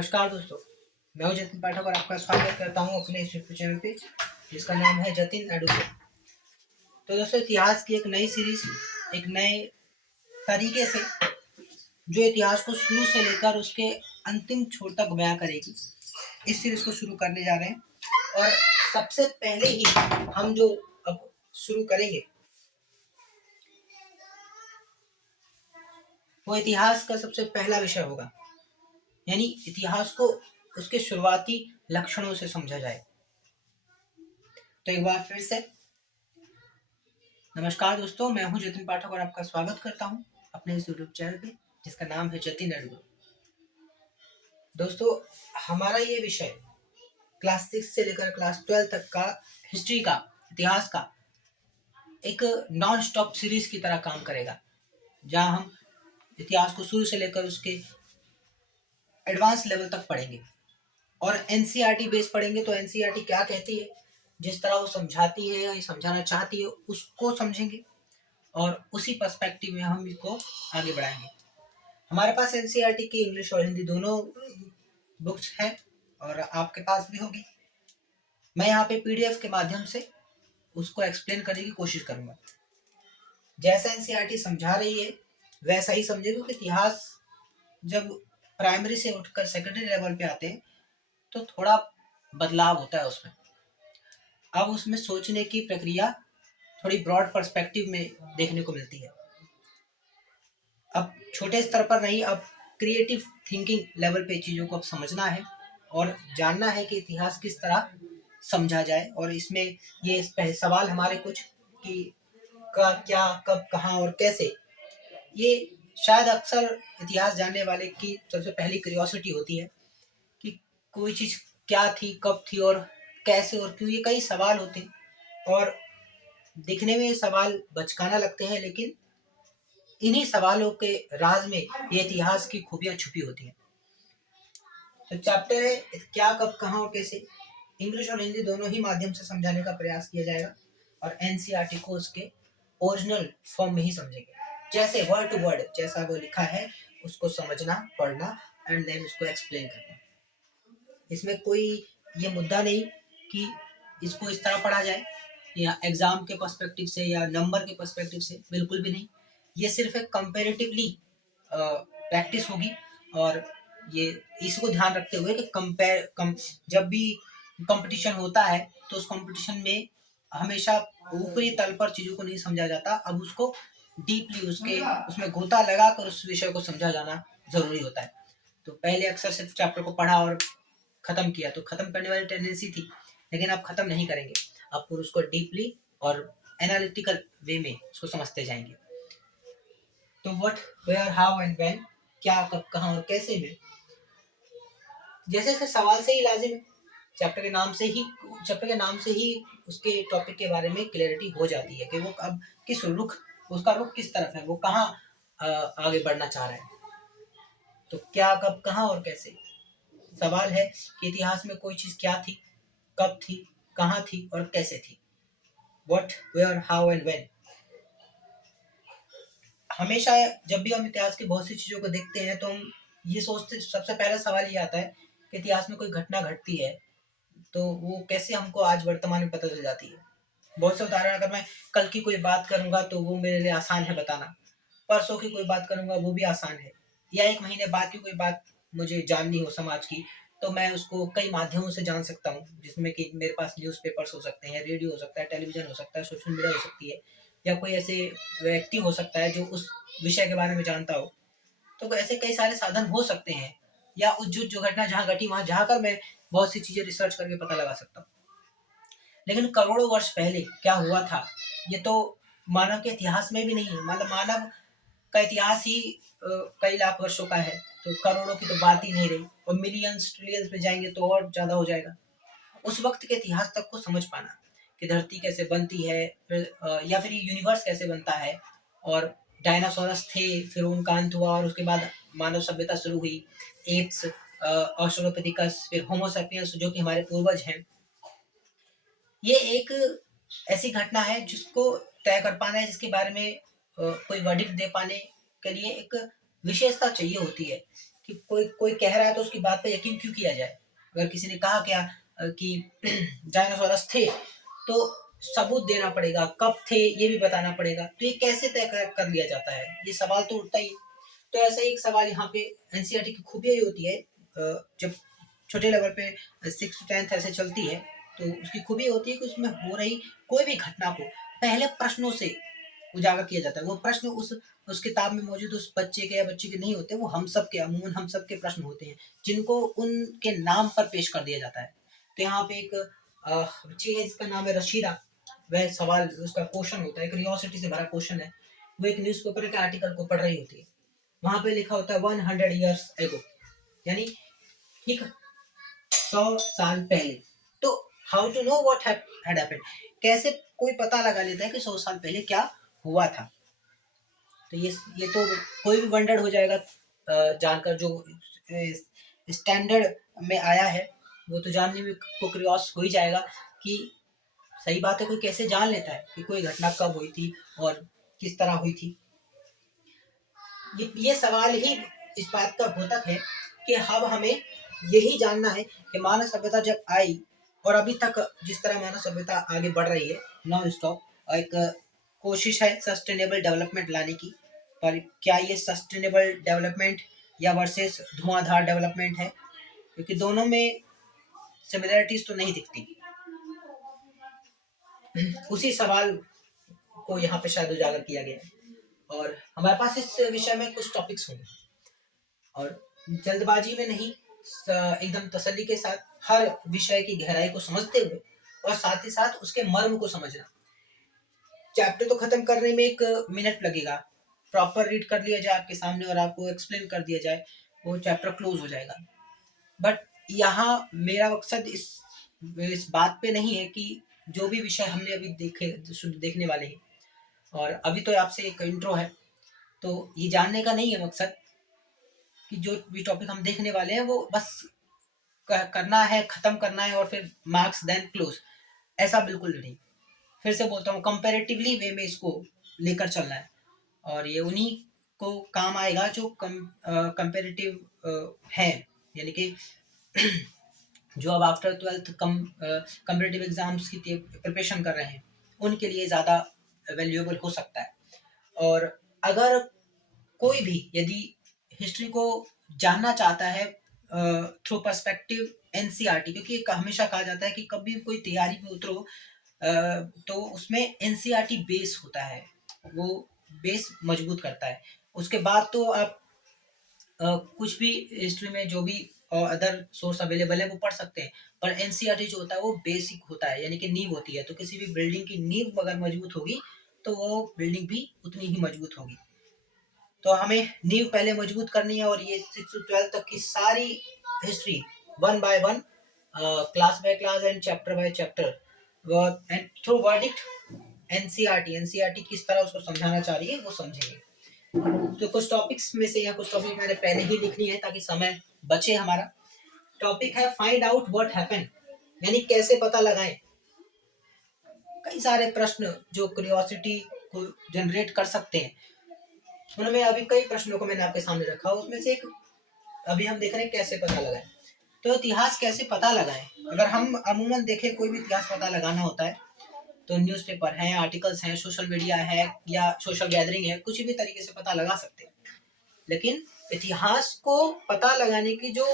नमस्कार दोस्तों, मैं हूं जतिन पाठक और आपका स्वागत करता हूं अपने इस यूट्यूब चैनल पे जिसका नाम है जतिन एडुकेट। तो दोस्तों, इतिहास की एक नई सीरीज एक नए तरीके से जो इतिहास को शुरू से लेकर उसके अंतिम छोर तक बयां करेगी, इस सीरीज को शुरू करने जा रहे हैं। और सबसे पहले ही हम जो अब शुरू करेंगे वो इतिहास का सबसे पहला विषय होगा, यानी इतिहास को उसके शुरुआती लक्षणों से समझा जाए। तो एक बार फिर से नमस्कार दोस्तों, मैं हूं जतिन पाठक और आपका स्वागत करता हूं अपने इस यूट्यूब चैनल पे जिसका नाम है जतिन एडुकेट। दोस्तों, हमारा ये विषय क्लास 6 से लेकर क्लास 12 तक का हिस्ट्री का, इतिहास का एक नॉन स्टॉप सीरीज की तरह काम करेगा, जहां हम इतिहास को शुरू से लेकर उसके एडवांस लेवल तक पढ़ेंगे और एनसीईआरटी बेस पढ़ेंगे। तो एनसीईआरटी क्या कहती है, जिस तरह वो समझाती है या समझाना चाहती है, उसको समझेंगे और उसी पर्सपेक्टिव में हम इसको आगे बढ़ाएंगे। हमारे पास एनसीईआरटी की इंग्लिश और हिंदी दोनों बुक्स हैं और आपके पास भी होगी। मैं यहाँ पे पीडीएफ के माध्यम से उसको एक्सप्लेन करने की कोशिश करूंगा। जैसा एनसीईआरटी समझा रही है वैसा ही समझेगा कि इतिहास जब प्राइमरी से उठकर सेकेंडरी लेवल पे आते हैं तो थोड़ा बदलाव होता है उसमें। अब उसमें सोचने की प्रक्रिया थोड़ी ब्रॉड पर्सपेक्टिव में देखने को मिलती है। अब छोटे स्तर पर नहीं, अब क्रिएटिव थिंकिंग लेवल पे चीज़ों को अब समझना है और जानना है कि इतिहास किस तरह समझा जाए। और इसमें ये सवाल हमारे कुछ कि का, क्या, कब, कहाँ और कैसे, ये शायद अक्सर इतिहास जानने वाले की सबसे पहली क्यूरियोसिटी होती है कि कोई चीज़ क्या थी, कब थी और कैसे और क्यों। ये कई सवाल होते हैं और दिखने में ये सवाल बचकाना लगते हैं, लेकिन इन्हीं सवालों के राज में ये इतिहास की खूबियां छुपी होती हैं। तो चैप्टर है क्या, कब, कहाँ और कैसे, इंग्लिश और हिंदी दोनों ही माध्यम से समझाने का प्रयास किया जाएगा और एनसीईआरटी को उसके ओरिजिनल फॉर्म में ही समझेंगे, जैसे वर्ड टू वर्ड जैसा वो लिखा है उसको समझना, पढ़ना एंड देन उसको एक्सप्लेन करना। इसमें कोई ये मुद्दा नहीं कि इसको इस तरह पढ़ा जाए या एग्जाम के पर्सपेक्टिव से या नंबर के पर्सपेक्टिव से, बिल्कुल भी नहीं। ये सिर्फ एक कंपैरेटिवली प्रैक्टिस होगी और ये इसको ध्यान रखते हुए कि जब भी कंपटीशन होता है तो उस कंपटीशन में हमेशा ऊपरी तल पर चीज़ों को नहीं समझा जाता। अब उसको डीपली उसमें गोता लगाकर उस विषय को समझा जाना जरूरी होता है। तो पहले अक्सर सिर्फ चैप्टर को पढ़ा और खत्म किया, तो खत्म करने वाली टेंडेंसी थी, लेकिन अब खत्म नहीं करेंगे। अब फिर उसको डीपली और एनालिटिकल वे में उसको समझते जाएंगे। तो what, where, how and when, क्या, कब, कहाँ और कैसे में जैसे इसके सवाल से ही लाजिम है, चैप्टर के नाम से ही उसके टॉपिक के बारे में क्लैरिटी हो जाती है कि वो अब किस रुख, उसका रुख किस तरफ है, वो कहाँ आगे बढ़ना चाह रहा है। तो क्या, कब, कहाँ और कैसे, सवाल है कि इतिहास में कोई चीज क्या थी, कब थी, कहाँ थी और कैसे थी। What, where, how and when. हमेशा जब भी हम इतिहास की बहुत सी चीजों को देखते हैं तो हम ये सोचते, सबसे पहला सवाल ये आता है कि इतिहास में कोई घटना घटती है तो वो कैसे हमको आज वर्तमान में पता चल जाती है। बहुत से उदाहरण, अगर मैं कल की कोई बात करूंगा तो वो मेरे लिए आसान है बताना, परसों की कोई बात करूंगा वो भी आसान है, या एक महीने बाद की कोई बात मुझे जाननी हो समाज की तो मैं उसको कई माध्यमों से जान सकता हूँ, जिसमें कि मेरे पास न्यूज़पेपर्स हो सकते हैं, रेडियो हो सकता है, टेलीविजन हो सकता है, सोशल मीडिया हो सकती है, या कोई ऐसे व्यक्ति हो सकता है जो उस विषय के बारे में जानता हो। तो ऐसे कई सारे साधन हो सकते हैं, या उस जो घटना जहाँ घटी वहां जाकर मैं बहुत सी चीजें रिसर्च करके पता लगा सकता हूँ। लेकिन करोड़ों वर्ष पहले क्या हुआ था ये तो मानव के इतिहास में भी नहीं है। मतलब मानव का इतिहास ही कई लाख वर्षों का है, तो करोड़ों की तो बात ही नहीं रही, और मिलियंस ट्रिलियंस में जाएंगे तो और ज्यादा हो जाएगा। उस वक्त के इतिहास तक को समझ पाना कि धरती कैसे बनती है, या फिर यूनिवर्स कैसे बनता है, और डायनासोरस थे, फिर उनका अंत हुआ और उसके बाद मानव सभ्यता शुरू हुई, एप्स, ऑस्ट्रोलोपिथिकस, फिर होमोसेपियंस जो कि हमारे पूर्वज हैं। ये एक ऐसी घटना है जिसको तय कर पाना है, जिसके बारे में कोई वर्डिक्ट दे पाने के लिए एक विशेषता चाहिए होती है कि कोई कोई कह रहा है तो उसकी बात पे यकीन क्यों किया जाए। अगर किसी ने कहा क्या कि डायनासोरस थे, तो सबूत देना पड़ेगा, कब थे ये भी बताना पड़ेगा। तो ये कैसे तय कर लिया जाता है, ये सवाल तो उठता ही। तो ऐसा एक सवाल यहाँ पे एनसीईआरटी की खूबियाँ ये होती है, जब छोटे लेवल पे 6th to 10th ऐसे चलती है, तो उसकी खूबी होती है कि उसमें हो रही कोई भी घटना को पहले प्रश्नों से उजागर किया जाता है। वो प्रश्न उस किताब में मौजूद उस बच्चे के या बच्ची के नहीं होते, वो हम सब के, अमूमन हम सब के प्रश्न होते हैं, जिनको उनके नाम पर पेश कर दिया जाता है। तो यहाँ पे एक बच्ची है जिसका नाम है रशीदा। वह सवाल, उसका क्वेश्चन होता है, क्यूरियोसिटी से भरा क्वेश्चन है। वो एक न्यूज़पेपर के आर्टिकल को पढ़ रही होती है। वहां पे लिखा होता है 100 years ago, यानी ठीक 100 साल पहले। तो how to know what had happened, कैसे कोई पता लगा लेता है कि 100 साल पहले क्या हुआ था। तो ये तो कोई भी वंडर्ड हो जाएगा जानकर, जो स्टैंडर्ड में आया है वो तो जानने में को क्यूरियस हो ही जाएगा कि सही बात है। कोई कैसे जान लेता है कि कोई घटना कब हुई थी और किस तरह हुई थी। ये सवाल ही इस बात का द्योतक है कि अब हमें यही जानना है कि मानव सभ्यता जब आई और अभी तक जिस तरह मानव सभ्यता आगे बढ़ रही है नॉन स्टॉप, एक कोशिश है सस्टेनेबल डेवलपमेंट लाने की, पर क्या ये सस्टेनेबल डेवलपमेंट या वर्सेस धुआंधार डेवलपमेंट है, क्योंकि दोनों में सिमिलरिटीज तो नहीं दिखती। उसी सवाल को यहाँ पे शायद उजागर किया गया है, और हमारे पास इस विषय में कुछ टॉपिक्स होंगे, और जल्दबाजी में नहीं, एकदम तसल्ली के साथ हर विषय की गहराई को समझते हुए और साथ ही साथ उसके मर्म को समझना। चैप्टर तो खत्म करने में 1 मिनट लगेगा, प्रॉपर रीड कर लिया जाए आपके सामने और आपको एक्सप्लेन कर दिया जाए, वो चैप्टर क्लोज हो जाएगा। बट यहाँ मेरा मकसद इस बात पे नहीं है कि जो भी विषय हमने अभी देखने वाले हैं, और अभी तो आपसे एक इंट्रो है, तो ये जानने का नहीं है मकसद कि जो भी टॉपिक हम देखने वाले हैं वो बस करना है, खत्म करना है और फिर मार्क्स देन क्लोज, ऐसा बिल्कुल नहीं। फिर से बोलता हूँ, कंपैरेटिवली वे में इसको लेकर चलना है, और ये उन्हीं को काम आएगा जो कंपैरेटिव है, यानी कि जो अब आफ्टर 12th कंपैरेटिव एग्जाम्स की प्रिपरेशन कर रहे हैं, उनके लिए ज़्यादा वैल्यूएबल हो सकता है। और अगर कोई भी यदि हिस्ट्री को जानना चाहता है थ्रू पर्सपेक्टिव एनसीईआरटी, क्योंकि हमेशा कहा जाता है कि कभी कोई तैयारी में उतरो तो उसमें एनसीईआरटी बेस होता है, वो बेस मजबूत करता है। उसके बाद तो आप कुछ भी हिस्ट्री में जो भी अदर सोर्स अवेलेबल है वो पढ़ सकते हैं, पर एनसीईआरटी जो होता है वो बेसिक होता है, यानी कि नींव होती है। तो किसी भी बिल्डिंग की नींव अगर मजबूत होगी तो वो बिल्डिंग भी उतनी ही मजबूत होगी। तो हमें नींव पहले मजबूत करनी है, और ये 6 से 12 तक की सारी history 1 by 1, class by class and chapter by chapter, and through verdict NCERT किस तरह उसको समझाना चाह रही है वो समझेंगे। तो कुछ टॉपिक्स में से या कुछ टॉपिक मैंने पहले ही लिख लिए है ताकि समय बचे हमारा। टॉपिक है फाइंड आउट व्हाट हैपेंड, यानी कैसे पता लगाएं। कई सारे प्रश्न जो क्यूरियोसिटी को जनरेट कर सकते हैं, उनमें अभी कई प्रश्नों को मैंने आपके सामने रखा, उसमें से एक अभी हम देख रहे हैं कैसे पता लगाएं। तो इतिहास कैसे पता लगाएं, अगर हम अमूमन देखें कोई भी इतिहास पता लगाना होता है तो न्यूज़पेपर है, आर्टिकल्स हैं, सोशल मीडिया है या सोशल गैदरिंग है, कुछ भी तरीके से पता लगा सकते हैं। लेकिन इतिहास को पता लगाने की जो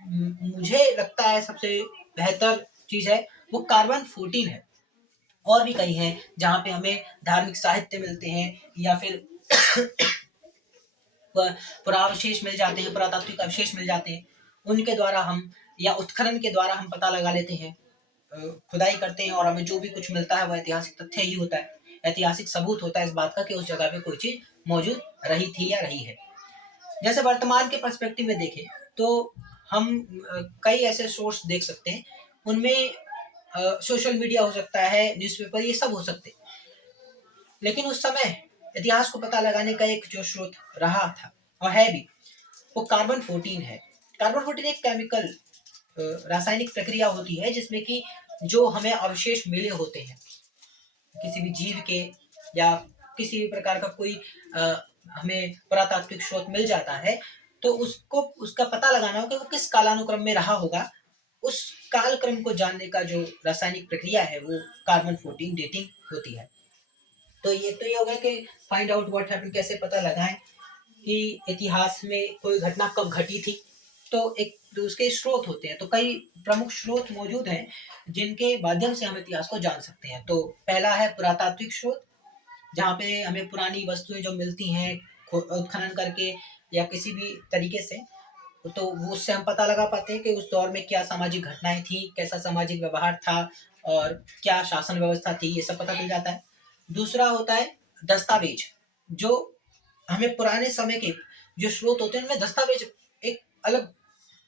मुझे लगता है सबसे बेहतर चीज है वो कार्बन 14 है। और भी कई हैं जहाँ पे हमें धार्मिक साहित्य मिलते हैं या फिर पुरावशेष मिल जाते हैं, पुरातात्विक अवशेष मिल जाते हैं, उनके द्वारा हम या उत्खनन के द्वारा हम पता लगा लेते हैं, खुदाई करते हैं और हमें जो भी कुछ मिलता है वह ऐतिहासिक तथ्य ही होता है, ऐतिहासिक सबूत होता है इस बात का कि उस जगह पे कोई चीज मौजूद रही थी या रही है। जैसे वर्तमान के पर्सपेक्टिव में देखें तो हम कई ऐसे सोर्स देख सकते हैं, उनमें सोशल मीडिया हो सकता है, न्यूज़पेपर, ये सब हो सकते हैं। लेकिन उस समय इतिहास को पता लगाने का एक जो स्रोत रहा था और है भी, वो कार्बन 14 है। कार्बन 14 एक केमिकल रासायनिक प्रक्रिया होती है जिसमें कि जो हमें अवशेष मिले होते हैं किसी भी जीव के या किसी भी प्रकार का कोई हमें पुरातात्विक स्रोत मिल जाता है, तो उसको उसका पता लगाना होगा कि वो किस कालानुक्रम में रहा होगा। उस कालक्रम को जानने का जो रासायनिक प्रक्रिया है वो कार्बन 14 डेटिंग होती है। तो ये हो गया कि फाइंड आउट व्हाट हैपेंड, कैसे पता लगाएं कि इतिहास में कोई घटना कब घटी थी। तो एक तो उसके स्रोत होते हैं, तो कई प्रमुख स्रोत मौजूद हैं जिनके माध्यम से हम इतिहास को जान सकते हैं। तो पहला है पुरातात्विक स्रोत, जहाँ पे हमें पुरानी वस्तुएं जो मिलती हैं उत्खनन करके या किसी भी तरीके से, तो वो उससे हम पता लगा पाते हैं कि उस दौर में क्या सामाजिक घटनाएं थी, कैसा सामाजिक व्यवहार था और क्या शासन व्यवस्था थी, ये सब पता चल जाता है। दूसरा होता है दस्तावेज, जो हमें पुराने समय के जो स्रोत होते हैं उनमें दस्तावेज एक अलग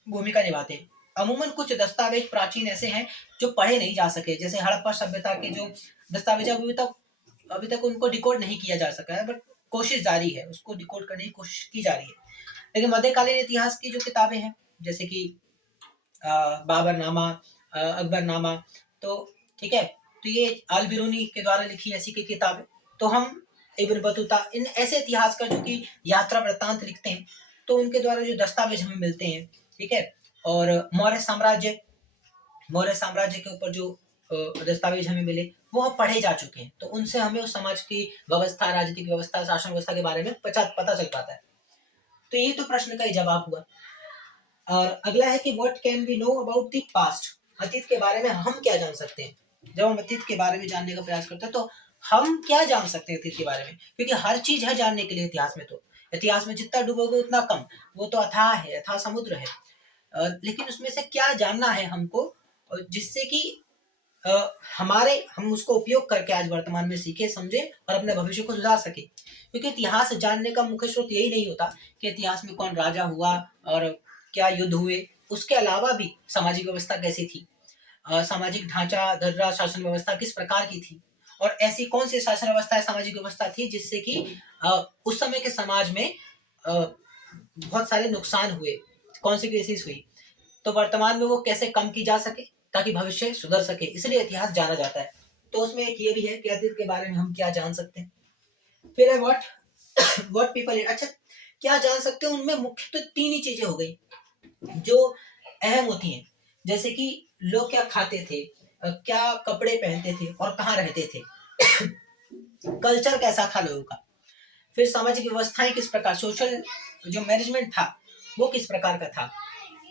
भूमिका निभाते हैं। अमूमन कुछ दस्तावेज प्राचीन ऐसे हैं जो पढ़े नहीं जा सके, जैसे हड़प्पा सभ्यता के जो दस्तावेज अभी तक उनको डिकोड नहीं किया जा सका है, बट कोशिश जारी है, उसको डिकोड करने की कोशिश की जा रही है। लेकिन मध्यकालीन इतिहास की जो किताबें हैं, जैसे कि बाबरनामा, अकबरनामा, तो ठीक है, तो ये अल बिरूनी के द्वारा लिखी ऐसी की किताबें। तो हम इब्न बतूता, इन ऐसे इतिहासकार जो कि यात्रा वृत्तांत लिखते हैं, तो उनके द्वारा जो दस्तावेज हमें मिलते हैं, ठीक है। और मौर्य साम्राज्य के ऊपर जो दस्तावेज हमें मिले वो पढ़े जा चुके हैं, तो उनसे हमें उस समाज की व्यवस्था, राजनीतिक व्यवस्था, शासन व्यवस्था के बारे में पता चल पाता है। तो ये तो प्रश्न का ही जवाब हुआ। और अगला है कि what can we know about the past, अतीत के बारे में हम क्या जान सकते हैं। जब हम अतीत के बारे में जानने का प्रयास करते हैं तो हम क्या जान सकते हैं अतीत के बारे में, क्योंकि हर चीज है जानने के लिए इतिहास में। तो इतिहास में जितना डूबोगे उतना कम, वो तो अथाह है, अथाह समुद्र है। लेकिन उसमें से क्या जानना है हमको, जिससे कि हम उसको उपयोग करके आज वर्तमान में सीखे, समझे और अपने भविष्य को सुधार सके। क्योंकि इतिहास जानने का मुख्य स्रोत यही नहीं होता कि इतिहास में कौन राजा हुआ और क्या युद्ध हुए, उसके अलावा भी सामाजिक व्यवस्था कैसी थी, सामाजिक ढांचा, दर्रा, शासन व्यवस्था किस प्रकार की थी, और ऐसी कौन सी शासन व्यवस्था है, सामाजिक व्यवस्था थी जिससे कि उस समय के समाज में बहुत सारे नुकसान हुए, कॉन्सिक्वेंसेस हुई, तो वर्तमान में वो कैसे कम की जा सके ताकि भविष्य सुधर सके, इसलिए इतिहास जाना जाता है। तो उसमें एक ये भी है कि अतीत के बारे में हम क्या जान सकते हैं। फिर है व्हाट पीपल, अच्छा क्या जान सकते हैं, उनमें मुख्य तो तीन ही चीजें हो गई जो अहम होती हैं, जैसे कि लोग क्या खाते थे, क्या कपड़े पहनते थे और कहाँ रहते थे, कल्चर कैसा था लोगों का, फिर सामाजिक व्यवस्थाएं किस प्रकार, सोशल जो मैनेजमेंट था वो किस प्रकार का था,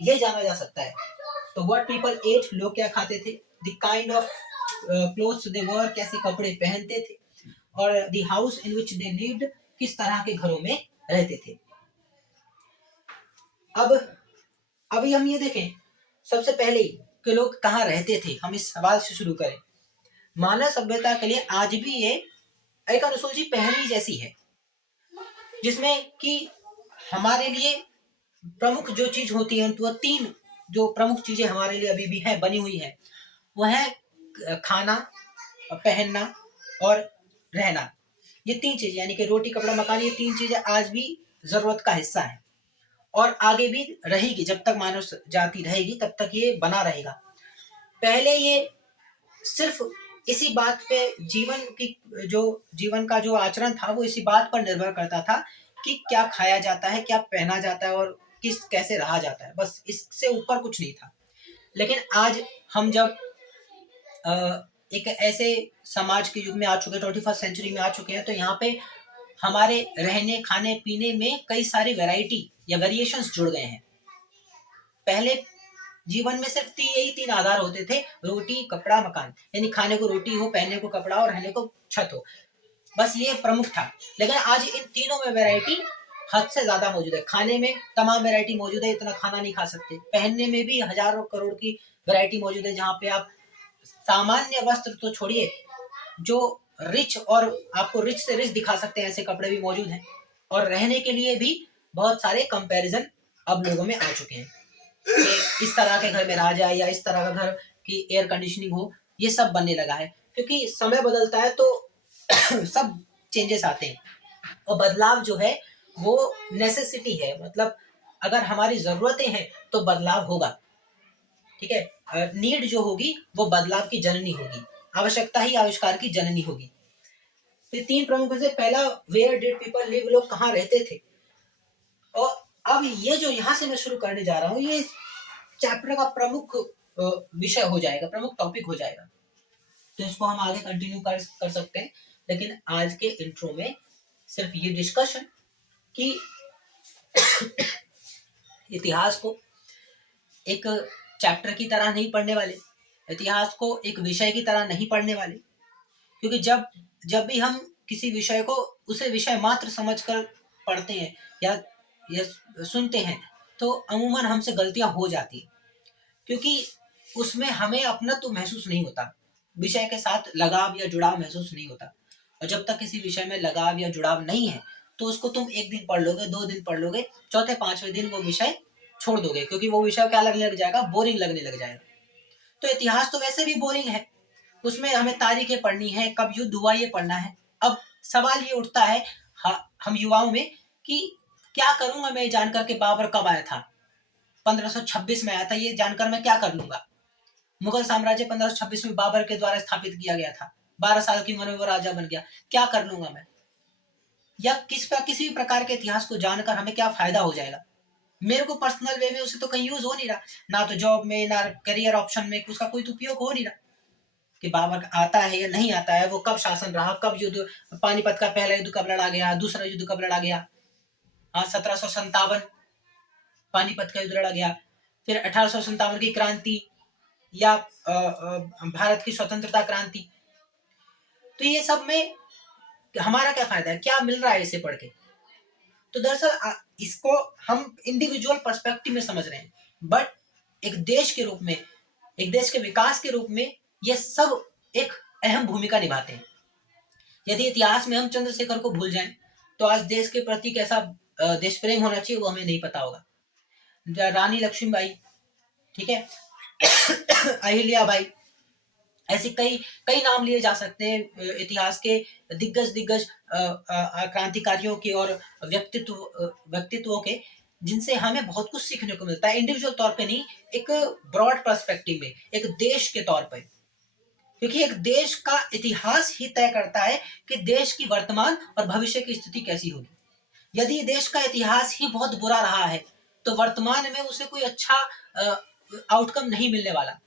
ये जाना जा सकता है। तो व्हाट पीपल एट, लोग क्या खाते थे, द काइंड ऑफ क्लोथ्स दे वर, कैसे कपड़े पहनते थे, और the house in which they lived, किस तरह के घरों में रहते थे। अब अभी हम ये देखें सबसे पहले कि लोग कहाँ रहते थे, हम इस सवाल से शुरू करें। मानव सभ्यता के लिए आज भी ये एक अनुसूची पहली जैसी है, जिसमें कि हमारे लिए प्रमुख जो चीज होती है, तो तीन जो प्रमुख चीजें हमारे लिए अभी भी है, बनी हुई है, वो है खाना, पहनना और रहना। ये तीन चीजें यानी कि रोटी, कपड़ा, मकान, ये तीन चीजें आज भी जरूरत का हिस्सा है और आगे भी रहेगी। जब तक मानव जाति रहेगी तब तक ये बना रहेगा। पहले ये सिर्फ इसी बात पे जीवन का जो आचरण था वो इसी बात पर निर्भर करता था कि क्या खाया जाता है, क्या पहना जाता है और कैसे रहा जाता है, बस इससे ऊपर कुछ नहीं था। लेकिन आज हम जब एक ऐसे समाज के युग में आ चुके हैं, 21st सेंचुरी में आ चुके हैं, तो यहाँ पे हमारे रहने, खाने पीने में कई सारी वैरायटी या वेरिएशंस जुड़ गए हैं। पहले जीवन में सिर्फ यही तीन आधार होते थे, रोटी, कपड़ा, मकान, यानी खाने को रोटी हो, पहनने को कपड़ा और रहने को छत हो, बस ये प्रमुख था। लेकिन आज इन तीनों में वैरायटी हद से ज्यादा मौजूद है। खाने में तमाम वैरायटी मौजूद है, इतना खाना नहीं खा सकते। पहनने में भी हजारों करोड़ की वैरायटी मौजूद है, जहाँ पे आप सामान्य वस्त्र तो छोड़िए, जो रिच और आपको रिच से रिच दिखा सकते हैं ऐसे कपड़े भी मौजूद हैं। और रहने के लिए भी बहुत सारे कंपैरिजन अब लोगों में आ चुके हैं कि इस तरह के घर में रहा जाए या इस तरह का घर की एयर कंडीशनिंग हो, ये सब बनने लगा है क्योंकि समय बदलता है तो सब चेंजेस आते हैं। और बदलाव जो है वो नेसेसिटी है, मतलब अगर हमारी जरूरतें हैं तो बदलाव होगा, ठीक है। नीड जो होगी वो बदलाव की जननी होगी, आवश्यकता ही आविष्कार की जननी होगी। तो तीन प्रमुख से पहला, वेयर डिड पीपल लिव, लोग कहाँ रहते थे। और अब ये जो यहाँ से मैं शुरू करने जा रहा हूँ, ये चैप्टर का प्रमुख विषय हो जाएगा, प्रमुख टॉपिक हो जाएगा। तो इसको हम आगे कंटिन्यू कर सकते हैं, लेकिन आज के इंट्रो में सिर्फ ये डिस्कशन कि इतिहास को एक चैप्टर की तरह नहीं पढ़ने वाले, इतिहास को एक विषय की तरह नहीं पढ़ने वाले, क्योंकि जब भी हम किसी विषय को उसे विषय मात्र समझकर पढ़ते हैं या सुनते हैं, तो अमूमन हमसे गलतियां हो जाती हैं, क्योंकि उसमें हमें अपनत्व महसूस नहीं होता, विषय के साथ लगाव या जुड़ाव महसूस नहीं होता। और जब तक किसी विषय में लगाव या जुड़ाव नहीं है, तो उसको तुम एक दिन पढ़ लोगे, 2 दिन पढ़ लोगे, चौथे 5वें दिन वो विषय छोड़ दोगे, क्योंकि वो विषय क्या लगने लग जाएगा, बोरिंग लगने लग जाएगा। तो इतिहास तो वैसे भी बोरिंग है, उसमें हमें तारीखें पढ़नी है, कब युद्ध हुआ ये पढ़ना है। अब सवाल ये उठता है हम युवाओं में कि क्या करूंगा मैं जानकर के बाबर कब आया था, 1526 में आया था, ये जानकर मैं क्या कर लूंगा। मुगल साम्राज्य 1526 में बाबर के द्वारा स्थापित किया गया था, 12 साल की उम्र में वो राजा बन गया, क्या कर लूंगा मैं। या किसी भी प्रकार के इतिहास को जानकर हमें क्या फायदा हो जाएगा। मेरे को पर्सनल वे में उसे तो कहीं यूज हो नहीं रहा, ना तो जॉब में ना करियर ऑप्शन में उसका कोई तो उपयोग हो नहीं रहा कि बाबर आता है या नहीं आता है, वो कब शासन रहा, कब युद्ध, पानीपत का पहला युद्ध कब लड़ा गया, दूसरा युद्ध कब लड़ा गया, 1757 पानीपत का युद्ध लड़ा गया, फिर 1857 की क्रांति या भारत की स्वतंत्रता क्रांति। तो ये सब में हमारा क्या फायदा है, क्या मिल रहा है इसे पढ़ के। तो दरअसल इसको हम इंडिविजुअल पर्सपेक्टिव में समझ रहे हैं, बट एक देश के रूप में, एक देश के विकास के रूप में ये सब एक अहम भूमिका निभाते हैं। यदि इतिहास में हम चंद्रशेखर को भूल जाएं, तो आज देश के प्रति कैसा देश प्रेम होना चाहिए वो हमें नहीं पता होगा। रानी लक्ष्मीबाई, ठीक है, अहिल्याबाई, ऐसे कई कई नाम लिए जा सकते हैं इतिहास के दिग्गज क्रांतिकारियों के और व्यक्तित्वों के, जिनसे हमें बहुत कुछ सीखने को मिलता है, इंडिविजुअल तौर पे नहीं, एक ब्रॉड पर्सपेक्टिव में, एक देश के तौर पे। क्योंकि एक देश का इतिहास ही तय करता है कि देश की वर्तमान और भविष्य की स्थिति कैसी होगी। यदि देश का इतिहास ही बहुत बुरा रहा है, तो वर्तमान में उसे कोई अच्छा आउटकम नहीं मिलने वाला।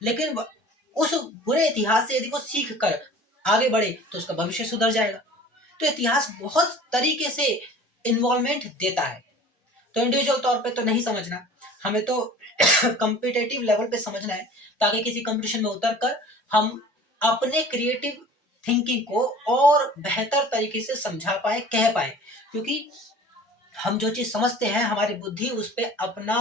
लेकिन उस बुरे इतिहास से यदि वो सीख कर आगे बढ़े, तो उसका भविष्य सुधर जाएगा। तो इतिहास बहुत तरीके से इन्वॉल्वमेंट देता है। तो इंडिविजुअल तौर पे तो नहीं समझना, हमें तो कॉम्पिटिटिव लेवल पे समझना है, ताकि किसी कंपटीशन में उतर कर हम अपने क्रिएटिव थिंकिंग को और बेहतर तरीके से समझा पाए, कह पाए। क्योंकि हम जो चीज समझते हैं, हमारी बुद्धि उस पर अपना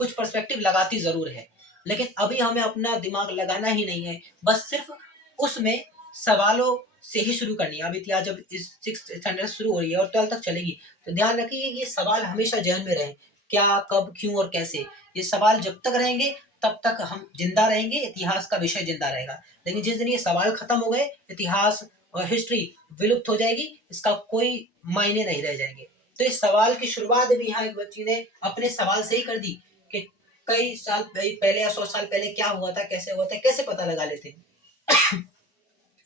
कुछ पर्सपेक्टिव लगाती जरूर है, लेकिन अभी हमें अपना दिमाग लगाना ही नहीं है, बस सिर्फ उसमें सवालों से ही शुरू करनी है। अब इतिहास जब इस 6th स्टैंडर्ड शुरू हो रही है और 12 तक चलेगी, तो ध्यान रखिए ये सवाल हमेशा जहन में रहे, क्या, कब, क्यों और कैसे। ये सवाल जब तक रहेंगे तब तक हम जिंदा रहेंगे, इतिहास का विषय जिंदा रहेगा। लेकिन जिस दिन ये सवाल खत्म हो गए, इतिहास और हिस्ट्री विलुप्त हो जाएगी, इसका कोई मायने नहीं रह जाएंगे। तो इस सवाल की शुरुआत भी यहाँ एक बच्ची ने अपने सवाल से ही कर दी कि कई साल पहले या 100 साल पहले क्या हुआ था, कैसे हुआ था, कैसे पता लगा लेते।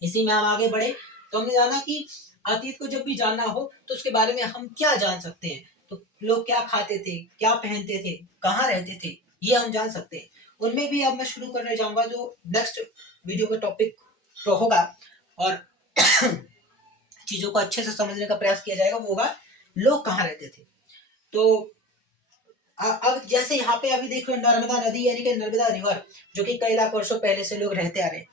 इसी में हम आगे बढ़े तो हमने जाना कि अतीत को जब भी जानना हो तो उसके बारे में हम क्या जान सकते हैं। तो लोग क्या खाते थे, क्या पहनते थे, कहाँ रहते थे, ये हम जान सकते हैं। उनमें भी अब मैं शुरू करने जाऊंगा, जो नेक्स्ट वीडियो का टॉपिक तो होगा और चीजों को अच्छे से समझने का प्रयास किया जाएगा, वो होगा लोग कहाँ रहते थे। तो अब जैसे यहाँ पे अभी देखो नर्मदा नदी यानी कि नर्मदा रिवर, जो कि कई लाख वर्षों पहले से लोग रहते आ रहे हैं,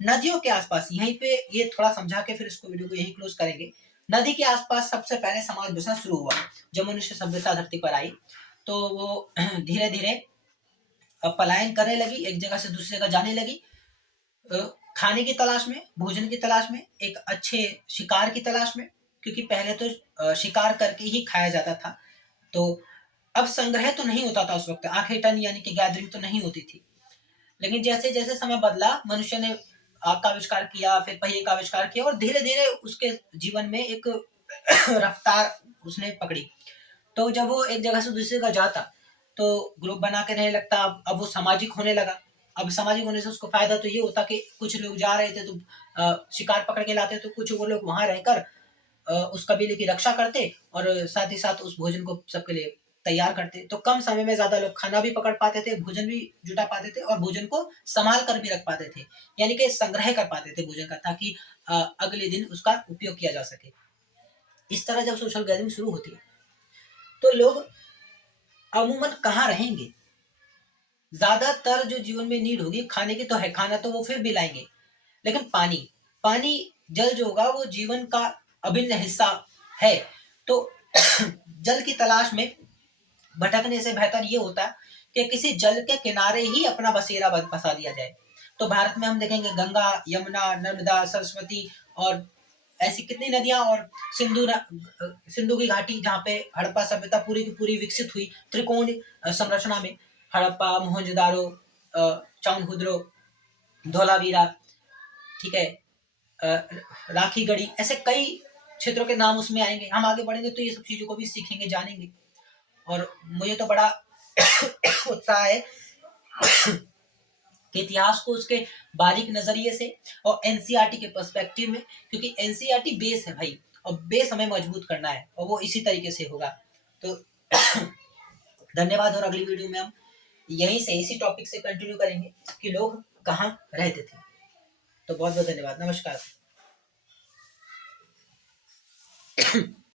नदियों के आसपास, यहीं पे ये थोड़ा समझा के फिर इसको वीडियो को यहीं क्लोज करेंगे। नदी के आसपास सबसे पहले समाज बसना शुरू हुआ जब मनुष्य सभ्यता धरती पर आई। तो वो धीरे धीरे पलायन करने लगी, एक जगह से दूसरी जगह जाने लगी, खाने की तलाश में, भोजन की तलाश में, एक अच्छे शिकार की तलाश में, क्योंकि पहले तो शिकार करके ही खाया जाता था। तो अब संग्रह तो नहीं होता था उस वक्त, आखिरी टन यानी कि गैदरिंग तो नहीं होती थी। लेकिन जैसे जैसे समय बदला, मनुष्य ने आग का आविष्कार किया, फिर पहिए का आविष्कार किया, और धीरे धीरे उसके जीवन में एक रफ्तार उसने पकड़ी। तो जब वो एक जगह से दूसरी जगह जाता तो ग्रुप बना के रहने लगता। अब वो सामाजिक होने लगा। अब सामाजिक होने से उसको फायदा तो ये होता कि कुछ लोग जा रहे थे तो शिकार पकड़ के लाते, तो कुछ वो लोग वहां रहकर उस कबीले की रक्षा करते और साथ ही साथ उस भोजन को सबके लिए तैयार करते। तो कम समय में ज्यादा लोग खाना भी पकड़ पाते थे, भोजन भी जुटा पाते थे और भोजन को संभाल कर भी रख पाते थे, यानी कि संग्रह कर पाते थे भोजन का, ताकि अगले दिन उसका उपयोग किया जा सके। इस तरह जब सोशल गैदरिंग शुरू होती है तो लोग अमूमन कहाँ रहेंगे? ज्यादातर जो जीवन में नीड होगी खाने की तो है, खाना तो वो फिर भी लाएंगे, लेकिन पानी, पानी जल जो होगा वो जीवन का अभिन्न हिस्सा है। तो जल की तलाश में भटकने से बेहतर ये होता है कि किसी जल के किनारे ही अपना बसेरा बसा दिया जाए। तो भारत में हम देखेंगे गंगा, यमुना, नर्मदा, सरस्वती और ऐसी कितनी नदियां, और सिंधु की घाटी जहाँ पे हड़प्पा सभ्यता पूरी की पूरी विकसित हुई त्रिकोण संरचना में। हड़प्पा, मोहनजोदारो, चाउनहुद्रो, धोलावीरा, ठीक है, राखी गढ़ी, ऐसे कई क्षेत्रों के नाम उसमें आएंगे। हम आगे बढ़ेंगे तो ये सब चीजों को भी सीखेंगे, जानेंगे। और मुझे तो बड़ा उत्साह है कि इतिहास को उसके बारीक नजरिए से और एनसीईआरटी के पर्सपेक्टिव में, क्योंकि एनसीईआरटी बेस है भाई, और बेस हमें मजबूत करना है और वो इसी तरीके से होगा। तो धन्यवाद। और अगली वीडियो में हम यहीं से इसी टॉपिक से कंटिन्यू करेंगे कि लोग कहाँ रहते थे। तो बहुत बहुत धन्यवाद, नमस्कार।